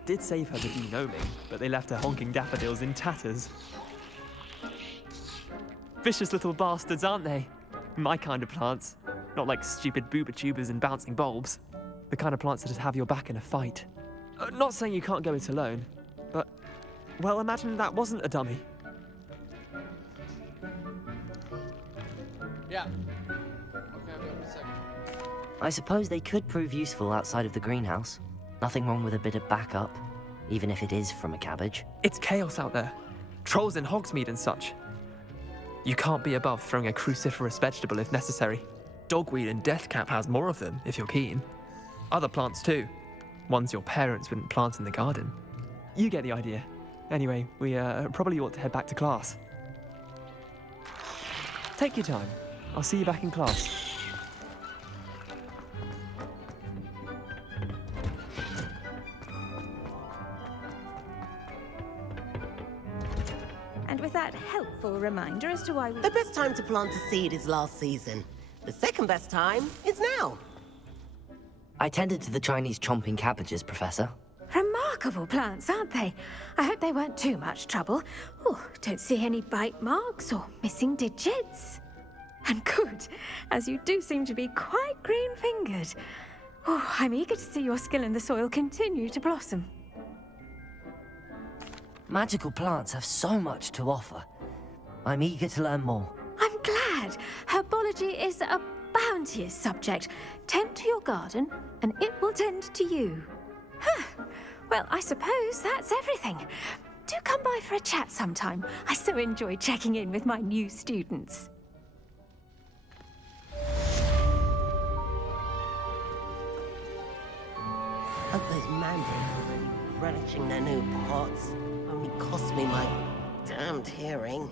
Did save her the de-gnoming, but they left her honking daffodils in tatters. Vicious little bastards, aren't they? My kind of plants. Not like stupid booba tubers and bouncing bulbs. The kind of plants that just have your back in a fight. Not saying you can't go it alone, but, well, imagine that wasn't a dummy. Yeah. Okay, I'll be up in a second. I suppose they could prove useful outside of the greenhouse. Nothing wrong with a bit of backup, even if it is from a cabbage. It's chaos out there. Trolls in Hogsmeade and such. You can't be above throwing a cruciferous vegetable if necessary. Dogweed and Deathcap has more of them, if you're keen. Other plants too. Ones your parents wouldn't plant in the garden. You get the idea. Anyway, we probably ought to head back to class. Take your time. I'll see you back in class. And with that helpful reminder as to why we... The best time to plant a seed is last season. The second best time is now. I tended to the Chinese chomping cabbages, Professor. Remarkable plants, aren't they? I hope they weren't too much trouble. Oh, don't see any bite marks or missing digits. And good, as you do seem to be quite green-fingered. Oh, I'm eager to see your skill in the soil continue to blossom. Magical plants have so much to offer. I'm eager to learn more. I'm glad. Herbology is a bounteous subject. Tend to your garden, and it will tend to you. Huh. Well, I suppose that's everything. Do come by for a chat sometime. I so enjoy checking in with my new students. Hope those mandrake are really relishing their new pots. Only cost me my damned hearing.